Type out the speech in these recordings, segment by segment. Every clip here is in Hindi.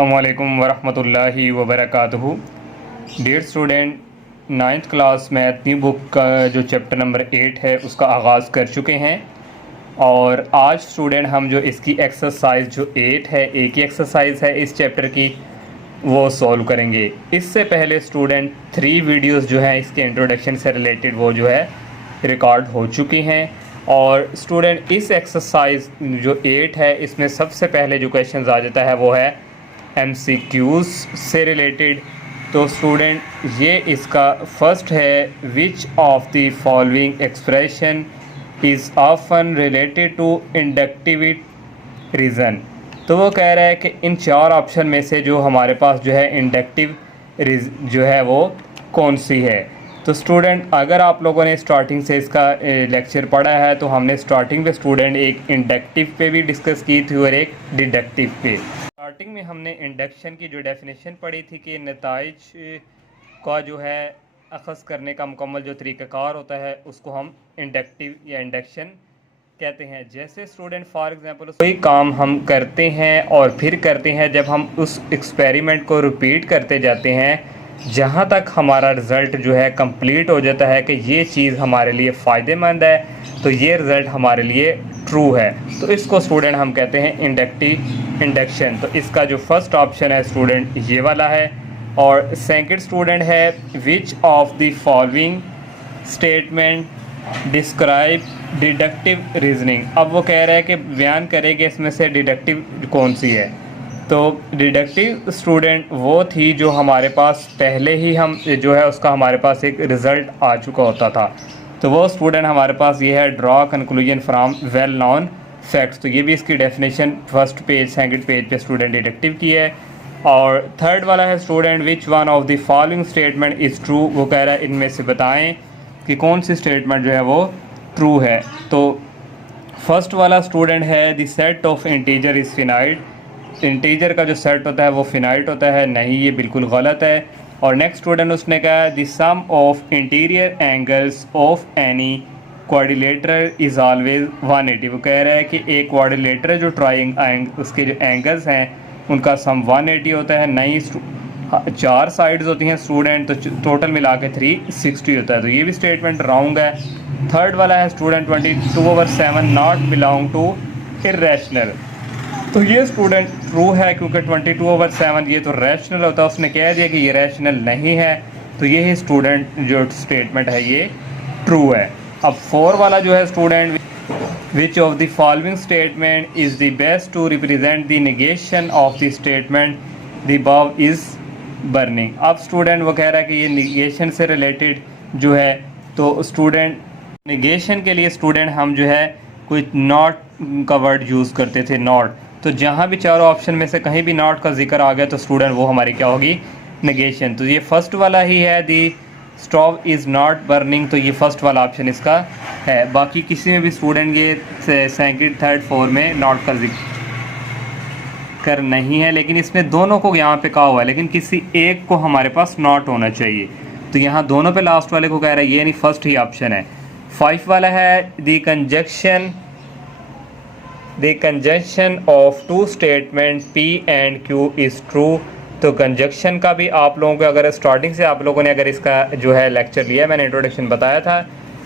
अस्सलामुअलैकुम वरहमतुल्लाहि वबरकातुहू। Dear student, 9th class math new book का जो चैप्टर नंबर 8 है उसका आगाज़ कर चुके हैं और आज स्टूडेंट हम जो इसकी एक्सरसाइज जो 8 है, एक ही एक्सरसाइज है इस चैप्टर की, वो सॉल्व करेंगे। इससे पहले स्टूडेंट 3 वीडियोस जो हैं इसके इंट्रोडक्शन से रिलेटेड वो जो है रिकॉर्ड हो चुकी हैं और स्टूडेंट इस एक्सरसाइज जो 8 है इसमें सबसे पहले जो क्वेश्चन आ जाता है वो है MCQs से रिलेटेड। तो स्टूडेंट ये इसका फर्स्ट है, which of the following expression is often related to inductive reason. तो वो कह रहा है कि इन 4 ऑप्शन में से जो हमारे पास जो है इंडक्टिव जो है वो कौन सी है। तो स्टूडेंट अगर आप लोगों ने स्टार्टिंग से इसका लेक्चर पढ़ा है तो हमने स्टार्टिंग पे स्टूडेंट एक इंडक्टिव पे भी डिस्कस की थी और एक डिडक्टिव पे। स्टार्टिंग में हमने इंडक्शन की जो डेफिनेशन पढ़ी थी कि नताइज का जो है अखज़ करने का मुकम्मल जो तरीक़ाकार होता है उसको हम इंडक्टिव या इंडक्शन कहते हैं। जैसे स्टूडेंट फॉर एग्जांपल कोई काम हम करते हैं और फिर करते हैं, जब हम उस एक्सपेरिमेंट को रिपीट करते जाते हैं जहाँ तक हमारा रिज़ल्ट जो है कंप्लीट हो जाता है कि ये चीज़ हमारे लिए फ़ायदेमंद है, तो ये रिज़ल्ट हमारे लिए ट्रू है, तो इसको स्टूडेंट हम कहते हैं इंडक्टिव इंडक्शन। तो इसका जो फर्स्ट ऑप्शन है स्टूडेंट ये वाला है। और सेकंड स्टूडेंट है, which of the following statement describe deductive reasoning. अब वो कह रहा है कि बयान करेंगे इसमें से डिडक्टिव कौन सी है। तो डिडक्टिव स्टूडेंट वो थी जो हमारे पास पहले ही हम जो है उसका हमारे पास एक रिज़ल्ट आ चुका होता था। तो वो स्टूडेंट हमारे पास ये है, draw conclusion from well non facts. तो ये भी इसकी definition first page second page पे स्टूडेंट डिडक्टिव की है। और थर्ड वाला है student, which one of the following statement is true. वो कह रहा है इनमें से बताएं कि कौन सी स्टेटमेंट जो है वो ट्रू है। तो फर्स्ट वाला स्टूडेंट है, the set of integer is finite. Integer का जो सेट होता है वो फिनाइट होता है, नहीं ये बिल्कुल गलत है। और नेक्स्ट स्टूडेंट उसने कहा, the sum of interior angles of any quadrilateral is always 180। वो कह रहा है कि एक क्वाड्रिलेटरल जो उसके जो एंगल्स हैं उनका सम 180 होता है, नहीं 4 साइड्स होती हैं स्टूडेंट, तो टोटल मिला के 360 होता है। तो ये भी स्टेटमेंट रॉन्ग है। थर्ड वाला है student, 22/7 not belong to irrational. तो ये स्टूडेंट ट्रू है क्योंकि 22/7 ये तो रैशनल होता है, उसने कह दिया कि ये रैशनल नहीं है, तो ये ही स्टूडेंट जो स्टेटमेंट है ये ट्रू है। अब 4 वाला जो है student, which of the following statement is the best to represent the negation of the statement the above is burning. अब स्टूडेंट वो कह रहा है कि ये नेगेशन से रिलेटेड जो है, तो स्टूडेंट नेगेशन के लिए स्टूडेंट हम जो है कोई नॉट का वर्ड यूज़ करते थे, नॉट। तो जहाँ भी चारों ऑप्शन में से कहीं भी नॉट का जिक्र आ गया तो स्टूडेंट वो हमारी क्या होगी, नेगेशन। तो ये फर्स्ट वाला ही है, दी स्टोव इज़ नॉट बर्निंग, तो ये फर्स्ट वाला ऑप्शन इसका है। बाकी किसी में भी स्टूडेंट ये सेकंड थर्ड फोर में नॉट का जिक्र नहीं है, लेकिन इसमें दोनों को यहाँ पे कहा हुआ है, लेकिन किसी एक को हमारे पास नॉट होना चाहिए। तो यहाँ दोनों पे लास्ट वाले को कह रहा है, ये नहीं फर्स्ट ही ऑप्शन है। 5 वाला है, the conjunction of two statement P and Q is true. तो कंजंक्शन का भी आप लोगों को अगर स्टार्टिंग से आप लोगों ने अगर इसका जो है लेक्चर लिया, मैंने इंट्रोडक्शन बताया था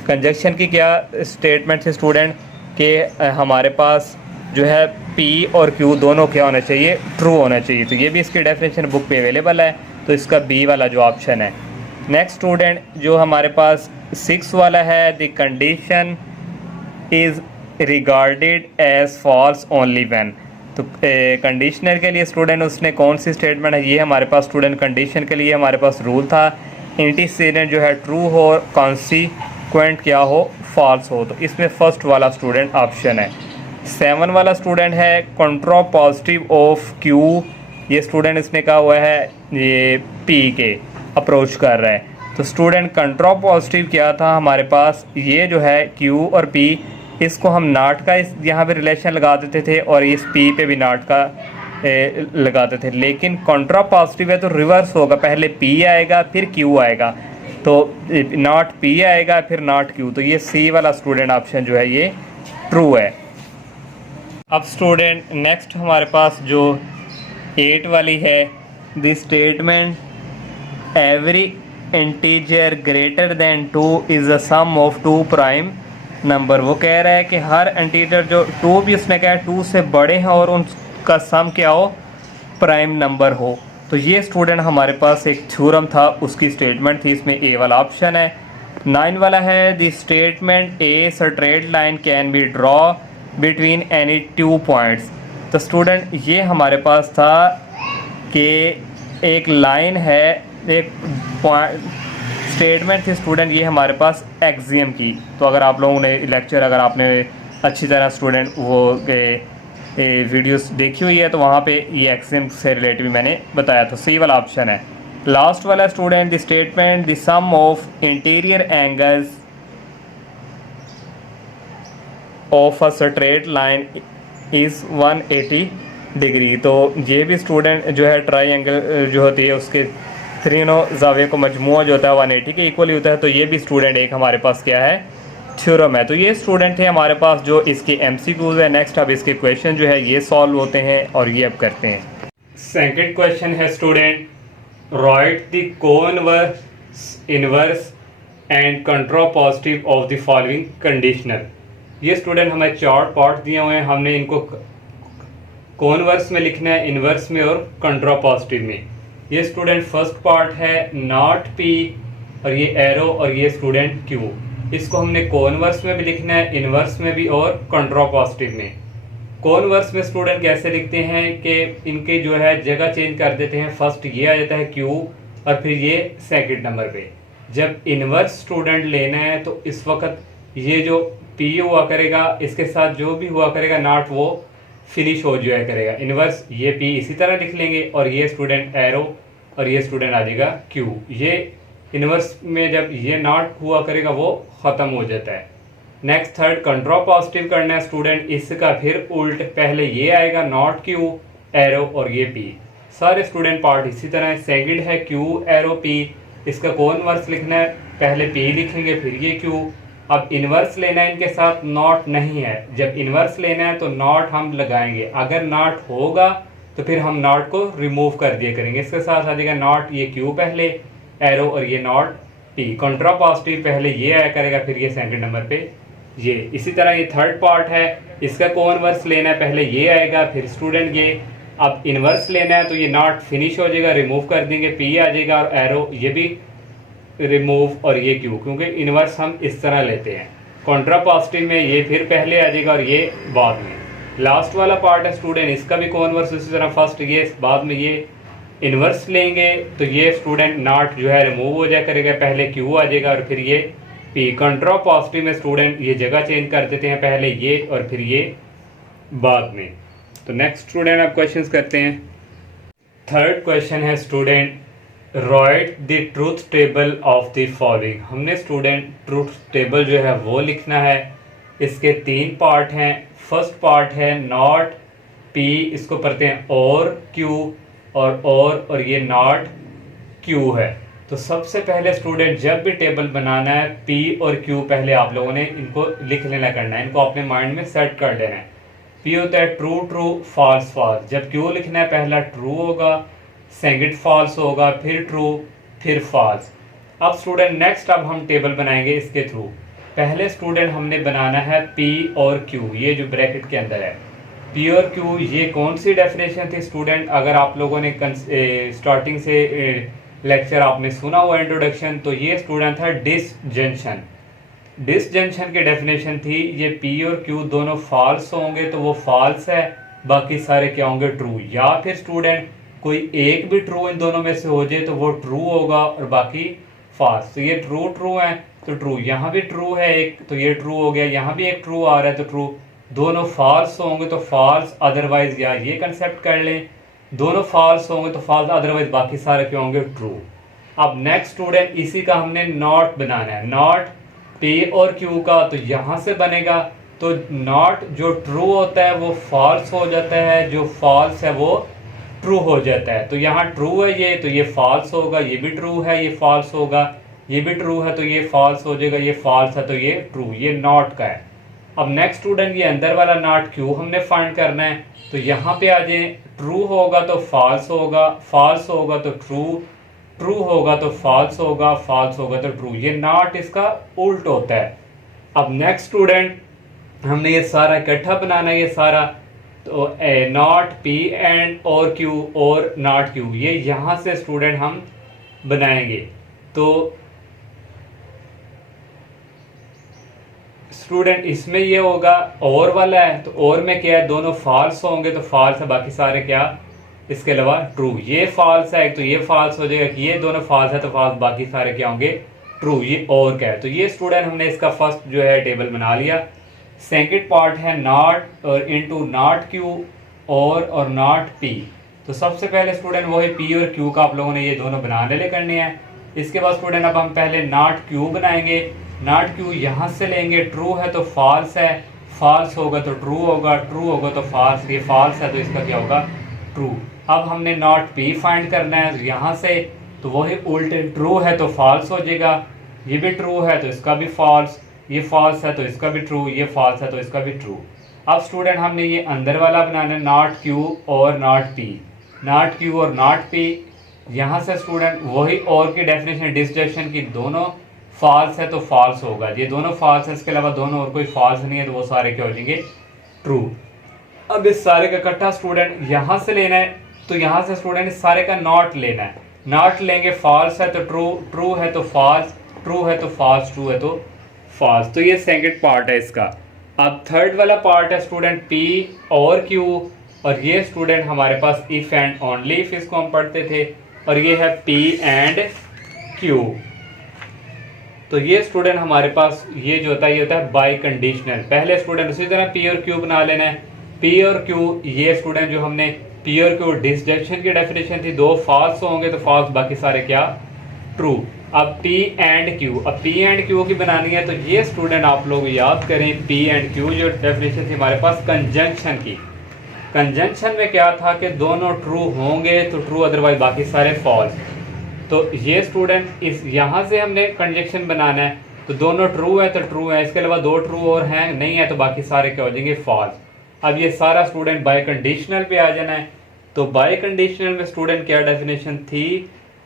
कंजंक्शन की क्या स्टेटमेंट थे स्टूडेंट के हमारे पास जो है P और Q दोनों क्या होना चाहिए, ट्रू होना चाहिए। तो ये भी इसकी डेफिनेशन बुक पे अवेलेबल है, तो इसका B वाला जो ऑप्शन है। नेक्स्ट स्टूडेंट जो हमारे पास 6 वाला है, the condition is regarded as false only when. तो कंडीशनर के लिए स्टूडेंट उसने कौन सी स्टेटमेंट है, ये हमारे पास स्टूडेंट कंडीशन के लिए हमारे पास रूल था, एंटीसीडेंट जो है ट्रू हो, कॉन्सिक्वेंट क्या हो, फॉल्स हो। तो इसमें फर्स्ट वाला स्टूडेंट ऑप्शन है। 7 वाला स्टूडेंट है, कंट्रो पॉजिटिव ऑफ Q। ये स्टूडेंट इसने कहा हुआ है ये P के अप्रोच कर रहा है। तो स्टूडेंट कंट्रो पॉजिटिव क्या था हमारे पास, ये जो है Q और P, इसको हम नॉट का इस यहाँ पे रिलेशन लगा देते थे और इस P पे भी नॉट का लगाते थे, लेकिन कंट्रा पॉजिटिव है तो रिवर्स होगा, पहले P आएगा फिर Q आएगा, तो नॉट P आएगा फिर नॉट Q। तो ये C वाला स्टूडेंट ऑप्शन जो है ये ट्रू है। अब स्टूडेंट नेक्स्ट हमारे पास जो 8 वाली है, the statement every integer greater than 2 is the sum of 2 prime number. वो कह रहा है कि हर इंटीजर जो 2 भी उसने कहा है 2 से बड़े हैं और उनका सम क्या हो, प्राइम नंबर हो। तो ये स्टूडेंट हमारे पास एक थ्योरम था, उसकी स्टेटमेंट थी, इसमें ए वाला ऑप्शन है। 9 वाला है the statement a straight line can be draw between any 2 points. तो स्टूडेंट ये हमारे पास था कि एक लाइन है, एक पॉइंट स्टेटमेंट थी स्टूडेंट, ये हमारे पास एक्सियम की। तो अगर आप लोगों ने लेक्चर, अगर आपने अच्छी तरह स्टूडेंट वो वीडियोस देखी हुई है तो वहाँ पे ये एक्सियम से रिलेटेड भी मैंने बताया। तो सी वाला ऑप्शन है। लास्ट वाला student the statement the sum of interior angles of a straight line is 180 degree. तो ये भी स्टूडेंट जो है ट्राई जो होती है उसके तीनों जाविये को मजमुआ जो होता है 180 के इक्वली होता है। तो ये भी स्टूडेंट एक हमारे पास क्या है, थ्योरम है। तो ये स्टूडेंट थे हमारे पास जो इसके MCQs है। नेक्स्ट अब इसके क्वेश्चन जो है ये सॉल्व होते हैं और ये अब करते हैं। सेकंड क्वेश्चन है student, write the converse, inverse and contrapositive of the following conditional. ये स्टूडेंट हमें 4 पार्ट दिए हुए हैं, हमने इनको कॉन्वर्स में लिखना है, इनवर्स में और कंट्रापॉजिटिव में। ये स्टूडेंट फर्स्ट पार्ट है नॉट P और ये एरो और ये स्टूडेंट Q। इसको हमने कॉन्वर्स में भी लिखना है, इनवर्स में भी और कंट्रापॉजिटिव में। कॉन्वर्स में स्टूडेंट कैसे लिखते हैं कि इनके जो है जगह चेंज कर देते हैं, फर्स्ट ये आ जाता है Q और फिर ये सेकंड नंबर पे। जब इनवर्स स्टूडेंट लेना है तो इस वक्त ये जो P हुआ करेगा इसके साथ जो भी हुआ करेगा नॉट वो फिनिश हो जाया करेगा। इनवर्स ये P इसी तरह लिख लेंगे और ये स्टूडेंट एरो और ये स्टूडेंट आ जाएगा Q। ये इनवर्स में जब ये नॉट हुआ करेगा वो ख़त्म हो जाता है। नेक्स्ट थर्ड कंट्रापॉजिटिव करना है स्टूडेंट, इसका फिर उल्ट, पहले ये आएगा नॉट Q एरो और ये P। सारे स्टूडेंट पार्ट इसी तरह है। सेकंड है Q एरो P, इसका कॉन्वर्स लिखना है, पहले P लिखेंगे फिर ये Q। अब इन्वर्स लेना है, इनके साथ नॉट नहीं है। जब इन्वर्स लेना है तो नॉट हम लगाएंगे, अगर नॉट होगा तो फिर हम नॉट को रिमूव कर दिया करेंगे। इसके साथ आ जाएगा नॉट ये Q पहले एरो और ये नॉट P। कंट्रापॉजिटिव पहले ये आया करेगा फिर ये सेकंड नंबर पे ये। इसी तरह ये थर्ड पार्ट है, इसका कॉन्वर्स लेना है, पहले ये आएगा फिर स्टूडेंट ये। अब इन्वर्स लेना है तो ये नॉट फिनिश हो जाएगा, रिमूव कर देंगे, P आ जाएगा और एरो ये भी रिमूव और ये Q, क्योंकि इन्वर्स हम इस तरह लेते हैं। कंट्रापॉजिटिव में ये फिर पहले आ जाएगा और ये बाद में। लास्ट वाला पार्ट है स्टूडेंट, इसका भी कॉन्वर्स इसी तरह, फर्स्ट ये बाद में ये इन्वर्स लेंगे तो ये स्टूडेंट नॉट जो है रिमूव हो जाया करेगा, पहले Q आ जाएगा और फिर ये P। कंट्रापॉजिटिव में स्टूडेंट ये जगह चेंज कर देते हैं, पहले ये और फिर ये बाद में। तो नेक्स्ट स्टूडेंट आप क्वेश्चंस करते हैं। थर्ड क्वेश्चन है student, write the truth table of the following. हमने स्टूडेंट ट्रूथ टेबल जो है वो लिखना है। इसके 3 पार्ट हैं। फर्स्ट पार्ट है नॉट P, इसको पढ़ते हैं और Q और ये नॉट Q है। तो सबसे पहले स्टूडेंट जब भी टेबल बनाना है P और Q पहले आप लोगों ने इनको लिख लेना करना है, इनको अपने माइंड में सेट कर लेना है। P होता है ट्रू ट्रू फॉल्स फॉल्स, जब Q लिखना है पहला ट्रू होगा, सेकंड फॉल्स होगा, फिर ट्रू, फिर फॉल्स। अब स्टूडेंट नेक्स्ट अब हम टेबल बनाएंगे इसके थ्रू। पहले स्टूडेंट हमने बनाना है P और Q, ये जो ब्रैकेट के अंदर है P और Q। ये कौन सी डेफिनेशन थी स्टूडेंट, अगर आप लोगों ने स्टार्टिंग से लेक्चर आपने सुना हुआ इंट्रोडक्शन, तो ये स्टूडेंट था डिसजंक्शन। डिसजंक्शन की डेफिनेशन थी ये P और Q दोनों फॉल्स होंगे तो वो फॉल्स है, बाकी सारे क्या होंगे ट्रू। या फिर स्टूडेंट कोई एक भी ट्रू इन दोनों में से हो जाए तो वो ट्रू होगा और बाकी फॉल्स। तो ये ट्रू ट्रू है तो ट्रू, यहाँ भी ट्रू है एक तो ये ट्रू हो गया, यहाँ भी एक ट्रू आ रहा है तो ट्रू। दोनों फॉल्स होंगे तो फॉल्स अदरवाइज, या ये कंसेप्ट कर लें दोनों फॉल्स होंगे तो फॉल्स अदरवाइज बाकी सारे क्या होंगे ट्रू। अब नेक्स्ट स्टूडेंट इसी का हमने नॉट बनाना है, नॉट P और Q का। तो यहाँ से बनेगा तो नॉट जो ट्रू होता है वो फॉल्स हो जाता है, जो फॉल्स है वो ट्रू हो जाता है। तो यहाँ ट्रू है ये तो ये फॉल्स होगा, ये भी ट्रू है ये फॉल्स होगा, ये भी ट्रू है तो ये फॉल्स हो जाएगा, ये फॉल्स है तो ये ट्रू। ये नॉट का है। अब नेक्स्ट स्टूडेंट ये अंदर वाला नॉट Q हमने फाइंड करना है। तो यहाँ पे आ जाए, ट्रू होगा तो फॉल्स होगा, फॉल्स होगा तो ट्रू, ट्रू होगा तो फॉल्स होगा, फॉल्स होगा तो ट्रू। ये नॉट इसका उल्ट होता है। अब नेक्स्ट स्टूडेंट, हमने ये सारा इकट्ठा बनाना है, ये सारा, तो नॉट पी एंड और क्यू और नॉट क्यू, ये यहाँ से स्टूडेंट हम बनाएंगे। तो स्टूडेंट इसमें ये होगा और वाला है, तो और में क्या है, दोनों फॉल्स होंगे तो फॉल्स है, बाकी सारे क्या, इसके अलावा ट्रू। ये फॉल्स है तो ये फॉल्स हो जाएगा, कि ये दोनों फॉल्स है तो फॉल्स, बाकी सारे क्या होंगे, ट्रू। ये और क्या है, तो ये स्टूडेंट हमने इसका फर्स्ट जो है टेबल बना लिया। सेकंड पार्ट है नॉट और इनटू नॉट क्यू और नॉट पी। तो सबसे पहले स्टूडेंट वही पी और क्यू का आप लोगों ने ये दोनों बनाने ले करने हैं। इसके बाद स्टूडेंट अब हम पहले नॉट क्यू बनाएंगे। नॉट क्यू यहाँ से लेंगे, ट्रू है तो फॉल्स है, फॉल्स होगा तो ट्रू होगा, ट्रू होगा तो फॉल्स, ये फॉल्स है तो इसका क्या होगा, ट्रू। अब हमने नॉट पी फाइंड करना है यहाँ से, तो वही उल्टे, ट्रू है तो फॉल्स हो जाएगा, ये भी ट्रू है तो इसका भी फॉल्स, ये फॉल्स है तो इसका भी ट्रू, ये फॉल्स है तो इसका भी ट्रू। अब स्टूडेंट हमने ये अंदर वाला बनाना है, नॉट क्यू और नॉट पी, नॉट क्यू और नॉट पी। यहाँ से स्टूडेंट वही और की डेफिनेशन डिसजंक्शन की, दोनों फॉल्स है तो फॉल्स होगा, ये दोनों फॉल्स है, इसके अलावा दोनों और कोई फॉल्स नहीं है तो वो सारे क्या हो जाएंगे, ट्रू। अब इस सारे का इकट्ठा स्टूडेंट यहाँ से लेना है, तो यहाँ से स्टूडेंट इस सारे का नॉट लेना है। नॉट लेंगे, फॉल्स है तो ट्रू, ट्रू है तो फॉल्स, ट्रू है तो फॉल्स, ट्रू है तो फॉल्स। तो ये सेकंड पार्ट है इसका। अब थर्ड वाला पार्ट है स्टूडेंट पी और क्यू, और ये स्टूडेंट हमारे पास इफ एंड ओनली इफ इसको हम पढ़ते थे, और ये है पी एंड क्यू। तो ये स्टूडेंट हमारे पास ये जो होता है, ये होता है बाई कंडीशनल। पहले स्टूडेंट उसी तरह पी और क्यू बना लेना है। पी और क्यू, ये स्टूडेंट जो हमने पी और क्यू डिसजंक्शन की डेफिनेशन थी, दो फॉल्स होंगे तो फॉल्स, बाकी सारे क्या, ट्रू। अब पी एंड क्यू, अब पी एंड क्यू की बनानी है, तो ये स्टूडेंट आप लोग याद करें, पी एंड क्यू जो डेफिनेशन थी हमारे पास कंजंक्शन की। कंजंक्शन में क्या था कि दोनों ट्रू होंगे तो ट्रू, अदरवाइज बाकी सारे फॉल्स। तो ये स्टूडेंट इस यहाँ से हमने कंजंक्शन बनाना है, तो दोनों ट्रू है तो ट्रू है, इसके अलावा दो ट्रू और हैं नहीं है तो बाकी सारे क्या हो जाएंगे, फॉल्स। अब ये सारा स्टूडेंट बाय कंडीशनल पे आ जाना है। तो बाय कंडीशनल में स्टूडेंट क्या डेफिनेशन थी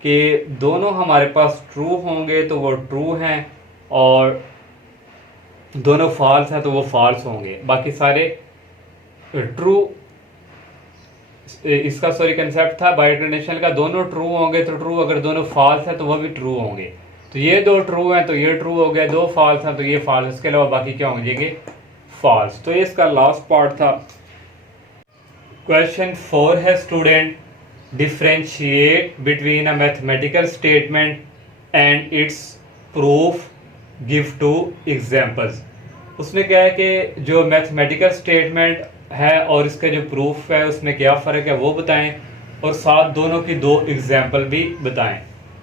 कि दोनों हमारे पास ट्रू होंगे तो वो ट्रू हैं, और दोनों फॉल्स हैं तो वो फॉल्स होंगे, बाकी सारे ट्रू। इसका सॉरी कंसेप्ट था बाय कंडीशनल का, दोनों ट्रू होंगे तो ट्रू, अगर दोनों फॉल्स है तो वो भी ट्रू होंगे। तो ये दो ट्रू हैं तो ये ट्रू हो गया, दो फॉल्स हैं तो ये फॉल्स, इसके अलावा बाकी क्या होंगे, फॉल्स। तो ये इसका लास्ट पार्ट था। क्वेश्चन 4 है student, differentiate between a mathematical statement and it's proof, give 2 examples. उसने क्या है कि जो मैथमेटिकल स्टेटमेंट है और इसका जो प्रूफ है उसमें क्या फ़र्क है वो बताएं, और साथ दोनों की 2 एग्जांपल भी बताएं।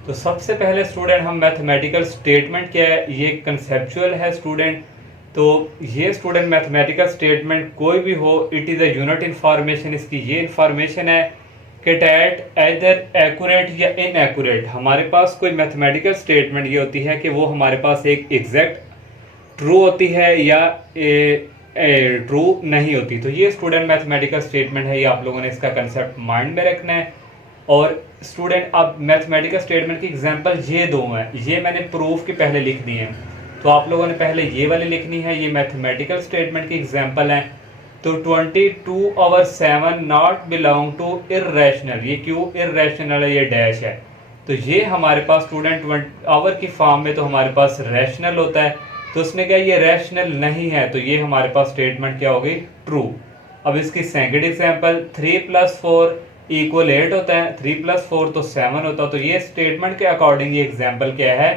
तो सबसे पहले स्टूडेंट हम मैथमेटिकल स्टेटमेंट क्या है, ये कंसेप्चुअल है स्टूडेंट। तो ये स्टूडेंट मैथमेटिकल स्टेटमेंट कोई भी हो, it is a unit information. इसकी ये इन्फॉर्मेशन है कि डेट एदर एक्यूरेट या इनएक्यूरेट, हमारे पास कोई मैथमेटिकल स्टेटमेंट ये होती है कि वो हमारे पास एक एग्जैक्ट ट्रू होती है या ट्रू नहीं होती। तो ये स्टूडेंट मैथमेटिकल स्टेटमेंट है, ये आप लोगों ने इसका कंसेप्ट माइंड में रखना है। और स्टूडेंट अब मैथमेटिकल स्टेटमेंट की एग्जांपल ये 2 हैं, ये मैंने प्रूफ के पहले लिख दिए हैं, तो आप लोगों ने पहले ये वाली लिखनी है, ये मैथमेटिकल स्टेटमेंट की एग्जांपल हैं। तो 22/7 नॉट बिलोंग टू इर्रेशनल, ये क्यों इर्रेशनल है, ये डैश है। तो ये हमारे पास स्टूडेंट आवर की फॉर्म में तो हमारे पास रैशनल होता है, तो उसने कहा ये रैशनल नहीं है, तो ये हमारे पास स्टेटमेंट क्या होगी, ट्रू। अब इसकी सेकंड एग्जांपल 3 + 4 = 8 होता है, 3 + 4 तो 7 होता है, तो ये स्टेटमेंट के अकॉर्डिंग ये एग्जांपल क्या है,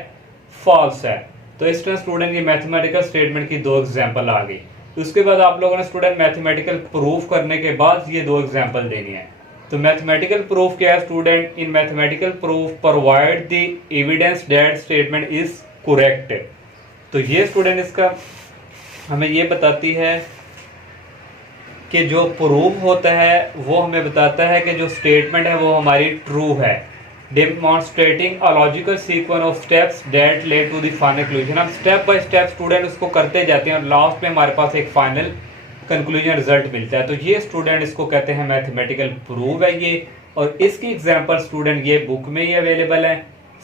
फॉल्स है। तो इस तरह स्टूडेंट की मैथमेटिकल स्टेटमेंट की 2 एग्जांपल आ गई। उसके बाद आप लोगों ने स्टूडेंट मैथमेटिकल प्रूफ करने के बाद ये 2 एग्जांपल देनी है। तो मैथमेटिकल प्रूफ क्या है student, in mathematical proof provide the evidence that statement is correct. तो ये स्टूडेंट इसका हमें ये बताती है कि जो प्रूफ होता है वो हमें बताता है कि जो स्टेटमेंट है वो हमारी ट्रू है, demonstrating a logical sequence of steps that led to the final conclusion. हम स्टेप बाय स्टेप स्टूडेंट उसको करते जाते हैं और लास्ट में हमारे पास एक फाइनल कंक्लूजन रिजल्ट मिलता है। तो ये स्टूडेंट इसको कहते हैं मैथमेटिकल प्रूफ है ये। और इसकी एग्जांपल स्टूडेंट ये बुक में ही अवेलेबल है।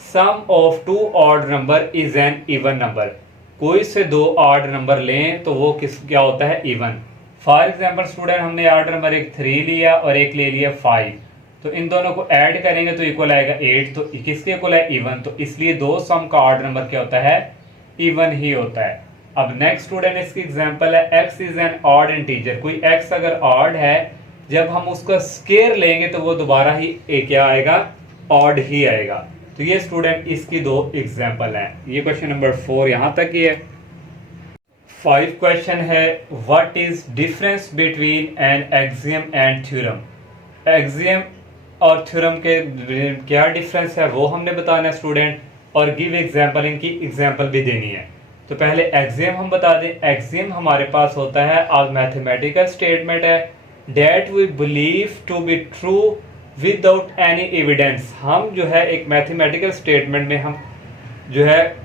Sum of two odd number is an even number. कोई से दो ऑड नंबर लें तो वो क्या होता है, इवन। फॉर एग्जाम्पल स्टूडेंट हमने ऑड नंबर एक 3 लिया और एक ले लिया 5, तो इन दोनों को ऐड करेंगे तो इक्वल आएगा 8। तो किसके इक्वल है, इवन। तो इसलिए दो सम का ऑड नंबर क्या होता है, इवन ही होता है। अब नेक्स्ट स्टूडेंट इसकी एग्जांपल है x is an odd integer. कोई x अगर ऑड है, जब हम उसका स्केयर लेंगे तो वो दोबारा ही क्या आएगा, ऑड ही आएगा। तो ये स्टूडेंट इसकी दो एग्जांपल हैं। ये क्वेश्चन नंबर 4 यहाँ तक ही है। 5 क्वेश्चन है, what is difference between an axiom and theorem. Axiom और थ्योरम के क्या डिफरेंस है वो हमने बताना है स्टूडेंट, और गिव एग्जांपल, इनकी एग्जांपल भी देनी है। तो पहले एक्सियम हम बता दें। एक्सियम हमारे पास होता है आज मैथमेटिकल स्टेटमेंट है that we believe to be true without any evidence. हम जो है एक मैथमेटिकल स्टेटमेंट में हम जो है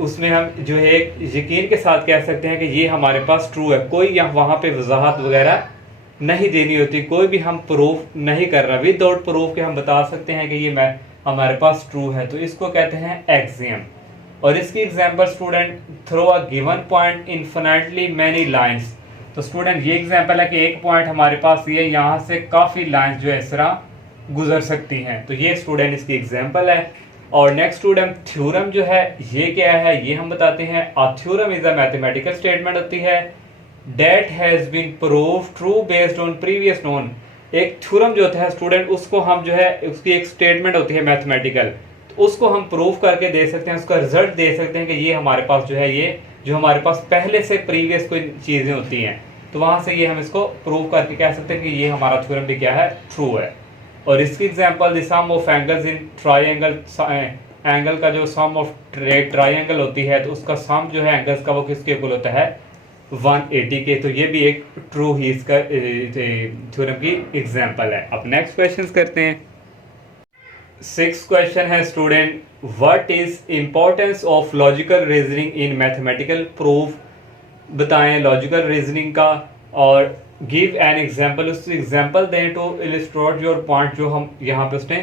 उसमें हम जो है यकीन के साथ कह सकते हैं कि ये हमारे पास ट्रू है। कोई यहाँ वहाँ पे वजाहत वगैरह नहीं देनी होती, कोई भी हम प्रूफ नहीं कर रहा, विदाउट प्रूफ के हम बता सकते हैं कि ये हमारे पास ट्रू है। तो इसको कहते हैं एक्सियम। और इसकी example student, through a given point infinitely many lines. तो स्टूडेंट ये एग्जांपल है कि एक पॉइंट हमारे पास ये, यहाँ से काफ़ी लाइंस जो है इस तरह गुजर सकती हैं। तो ये स्टूडेंट इसकी एग्जांपल है। और नेक्स्ट स्टूडेंट थ्योरम जो है ये क्या है, ये हम बताते हैं। A theorem is a mathematical statement होती है that has been prove true based on previous known. एक थ्योरम जो होता है स्टूडेंट, उसको हम जो है उसकी एक स्टेटमेंट होती है मैथमेटिकल, तो उसको हम प्रूफ करके दे सकते हैं, उसका रिजल्ट दे सकते हैं कि ये हमारे पास जो है, ये जो हमारे पास पहले से प्रीवियस कोई चीज़ें होती हैं, तो वहाँ से ये हम इसको प्रूव करके कह सकते हैं कि ये हमारा थ्योरम भी क्या है, ट्रू है। और इसकी example the sum of angles in triangle. Angle का जो सम ऑफ ट्रायंगल होती है, तो उसका सम जो है एंगल्स का वो किसके इक्वल होता है, 180 के। तो ये भी एक ट्रू ही इसका थ्योरम की एग्जांपल है। अब नेक्स्ट क्वेश्चन करते हैं। 6 क्वेश्चन है student, what is importance of logical reasoning in mathematical proof. बताएं लॉजिकल रीजनिंग का, और गिव एन एग्जांपल, उस एग्जांपल दें टू इलस्ट्रेट योर पॉइंट जो हम यहाँ पे उसने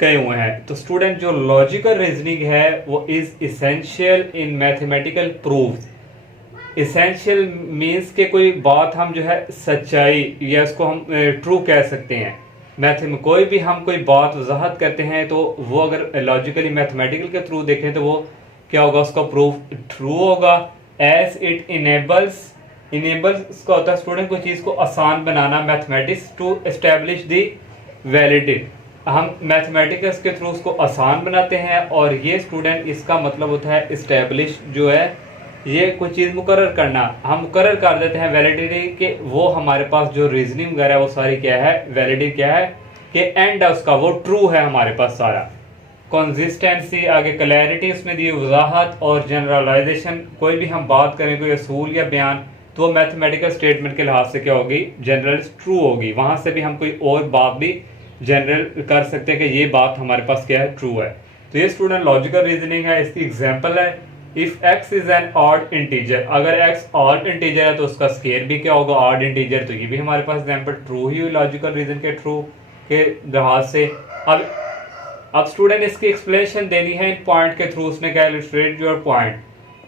कहे हुए हैं। तो स्टूडेंट जो लॉजिकल रीजनिंग है वो is essential in mathematical proof. Essential means के कोई बात हम जो है सच्चाई या इसको हम ट्रू कह सकते हैं। मैथ में कोई भी हम कोई बात वजाहत करते हैं तो वो अगर लॉजिकली मैथमेटिकल के थ्रू देखें तो वो क्या होगा, उसका प्रूफ ट्रू होगा। एज इट इनेबल्स का होता है स्टूडेंट कोई चीज़ को आसान बनाना, mathematics to establish the validity. हम मैथमेटिक्स के थ्रू उसको आसान बनाते हैं, और ये स्टूडेंट इसका मतलब होता है इस्टेब्लिश जो है ये कोई चीज़ मुकर्रर करना। हम मुकर्रर कर देते हैं वैलिडिटी के, वो हमारे पास जो रीजनिंग वगैरह वो सारी क्या है, वैलिडिटी क्या है कि एंड है उसका वो ट्रू है हमारे पास सारा। कंसिस्टेंसी आगे क्लैरिटी उसमें दी, वजाहत और जनरलाइजेशन। कोई भी हम बात करें कोई असूल या बयान, तो वो मैथमेटिकल स्टेटमेंट के लिहाज से क्या होगी, जनरल ट्रू होगी। वहाँ से भी हम कोई और बात भी जनरल कर सकते हैं कि ये बात हमारे पास क्या है, ट्रू है। तो ये स्टूडेंट लॉजिकल रीजनिंग है। इसकी एग्जांपल है, if x is an odd integer. अगर x ऑड इंटीजर है तो उसका स्केयर भी क्या होगा, ऑड इंटीजर। तो ये भी हमारे पास एग्जांपल ट्रू ही हुई लॉजिकल रीजन के ट्रू के लिहाज से। अब स्टूडेंट इसकी एक्सप्लेनेशन देनी है इन पॉइंट के थ्रू। उसने कहा इलस्ट्रेट योर पॉइंट।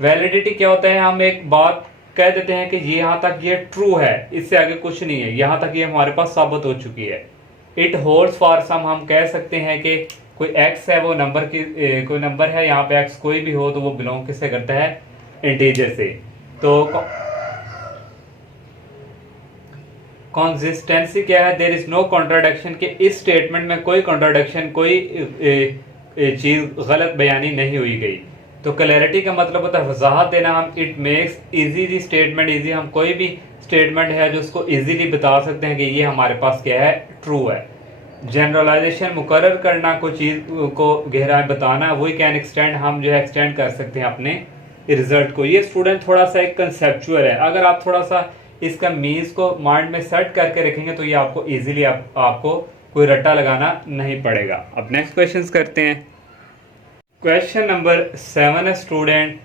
वैलिडिटी क्या होता है, हम एक बात कह देते हैं कि ये यहाँ तक ये ट्रू है, इससे आगे कुछ नहीं है, यहाँ तक ये हमारे पास साबित हो चुकी है। इट होल्ड्स फॉर सम, हम कह सकते हैं कि कोई x है वो नंबर की कोई नंबर है, यहाँ पे x कोई भी हो तो वो बिलोंग किससे करता है, इंटीजर से। तो कंसिस्टेंसी क्या है, देयर इज नो कॉन्ट्राडिक्शन, कि इस स्टेटमेंट में कोई कॉन्ट्राडिक्शन, कोई चीज गलत बयानी नहीं हुई गई। तो क्लैरिटी का मतलब होता है वजाहत देना। हम it makes easy the statement easy, हम कोई भी स्टेटमेंट है जो उसको इजीली बता सकते हैं कि ये हमारे पास क्या है, ट्रू है। जनरलाइजेशन मुकर्रर करना, कोई चीज़ को गहराई बताना, वही कैन एक्सटेंड, हम जो है एक्सटेंड कर सकते हैं अपने रिजल्ट को। ये स्टूडेंट थोड़ा सा एक कंसेप्चुअल है, अगर आप थोड़ा सा इसका मीन्स को माइंड में सेट करके रखेंगे तो ये आपको इजीली आपको कोई रट्टा लगाना नहीं पड़ेगा। अब नेक्स्ट क्वेश्चन करते हैं। क्वेश्चन नंबर 7 है student,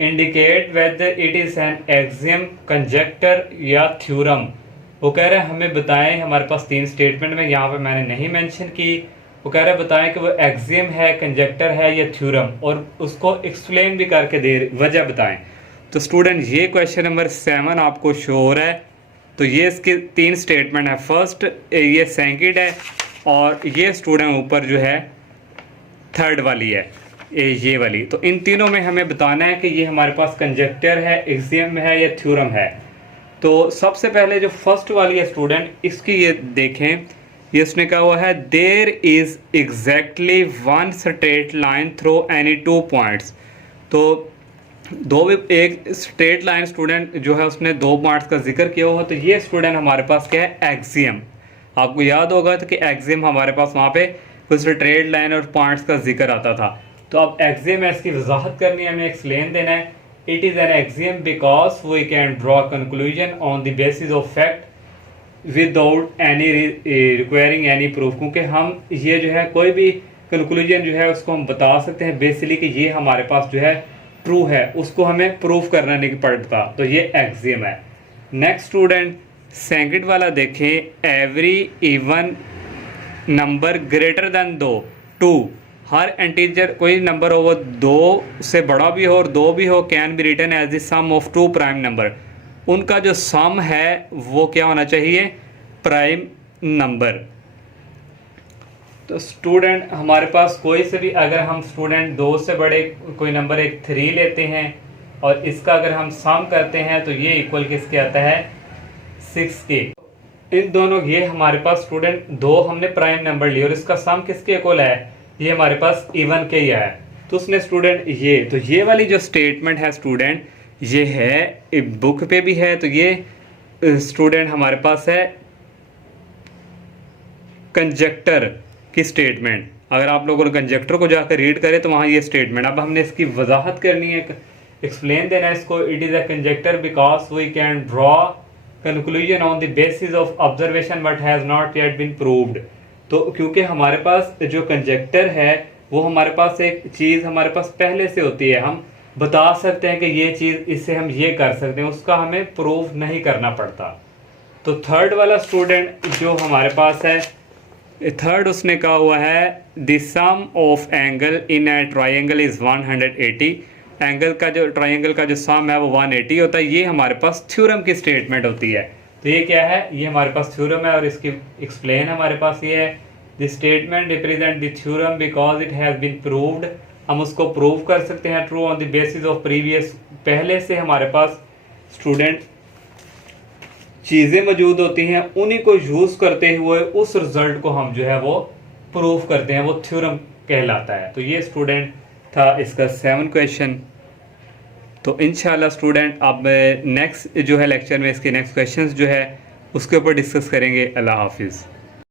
indicate whether it is an axiom, conjecture या थ्योरम। वो कह रहे हैं हमें बताएं, हमारे पास 3 स्टेटमेंट में, यहाँ पे मैंने नहीं मेंशन की। वो कह रहे हैं बताएं कि वो एक्सियम है, कंजक्टर है या थ्योरम, और उसको एक्सप्लेन भी करके दे, वजह बताएं। तो स्टूडेंट ये क्वेश्चन नंबर 7 आपको शो हो रहा है। तो ये इसके 3 स्टेटमेंट है। फर्स्ट ये सेकंड है, और ये स्टूडेंट ऊपर जो है थर्ड वाली है, ये वाली। तो इन तीनों में हमें बताना है कि ये हमारे पास कंजक्टर है, एक्सियम है या थ्योरम है। तो सबसे पहले जो फर्स्ट वाली है स्टूडेंट, इसकी ये देखें, ये उसने कहा हुआ है there is exactly one straight line through any 2 points. तो एक स्ट्रेट लाइन स्टूडेंट जो है उसने 2 पॉइंट्स का जिक्र किया हुआ। तो ये स्टूडेंट हमारे पास क्या है, एक्सियम। आपको याद होगा तो कि एक्सियम हमारे पास वहाँ पे कुछ स्ट्रेट लाइन और पॉइंट्स का जिक्र आता था। तो अब एक्सियम है, इसकी वजाहत करनी है, हमें एक्सप्लेन देना है। It is an axiom because we can draw conclusion on the basis of fact without any requiring any proof. क्योंकि हम ये जो है कोई भी कंक्लूजन जो है उसको हम बता सकते हैं बेसिकली कि ये हमारे पास जो है ट्रू है, उसको हमें प्रूफ करना नहीं पड़ता। तो ये एक्सियम है। नेक्स्ट स्टूडेंट सेकंड वाला देखें, every even number greater than 2, हर इंटीजर कोई नंबर हो वो 2 से बड़ा भी हो और 2 भी हो, can be written as the sum of 2 prime number. उनका जो सम है वो क्या होना चाहिए, प्राइम नंबर। तो स्टूडेंट हमारे पास कोई से भी, अगर हम स्टूडेंट 2 से बड़े कोई नंबर एक 3 लेते हैं और इसका अगर हम सम करते हैं तो ये इक्वल किसके आता है, 6 के। इन दोनों, ये हमारे पास स्टूडेंट 2 हमने प्राइम नंबर लिए और इसका सम किसके इक्वल है, ये हमारे पास इवन के ही है। तो उसने स्टूडेंट ये, तो ये वाली जो स्टेटमेंट है स्टूडेंट, ये है बुक पे भी है। तो ये स्टूडेंट हमारे पास है कंजक्टर की स्टेटमेंट। अगर आप लोगों ने कंजक्टर को जाकर रीड करें तो वहाँ ये स्टेटमेंट। अब हमने इसकी वजाहत करनी है, एक्सप्लेन देना है इसको। It is a conjecture because we can draw conclusion on the basis of observation but has not yet been proved. तो क्योंकि हमारे पास जो कंजक्टर है वो हमारे पास एक चीज़ हमारे पास पहले से होती है, हम बता सकते हैं कि ये चीज़, इससे हम ये कर सकते हैं, उसका हमें प्रूफ नहीं करना पड़ता। तो थर्ड वाला स्टूडेंट जो हमारे पास है, थर्ड उसने कहा हुआ है the sum of angle in a triangle is 180। Angle का जो, ट्राइंगल का जो सम है वो 180 होता है। ये हमारे पास थ्योरम की स्टेटमेंट होती है। तो ये क्या है, ये हमारे पास थ्योरम है और इसकी एक्सप्लेन हमारे पास ये है, the statement represent the theorem because it has been proved. हम उसको प्रूव कर सकते हैं true on the basis of previous, पहले से हमारे पास स्टूडेंट चीज़ें मौजूद होती हैं, उन्हीं को यूज़ करते हुए उस रिजल्ट को हम जो है वो प्रूफ करते हैं, वो थ्योरम कहलाता है। तो ये स्टूडेंट था इसका 7 क्वेश्चन। तो इंशाल्लाह स्टूडेंट अब नेक्स्ट जो है लेक्चर में इसके नेक्स्ट क्वेश्चंस जो है उसके ऊपर डिस्कस करेंगे। अल्लाह हाफिज़।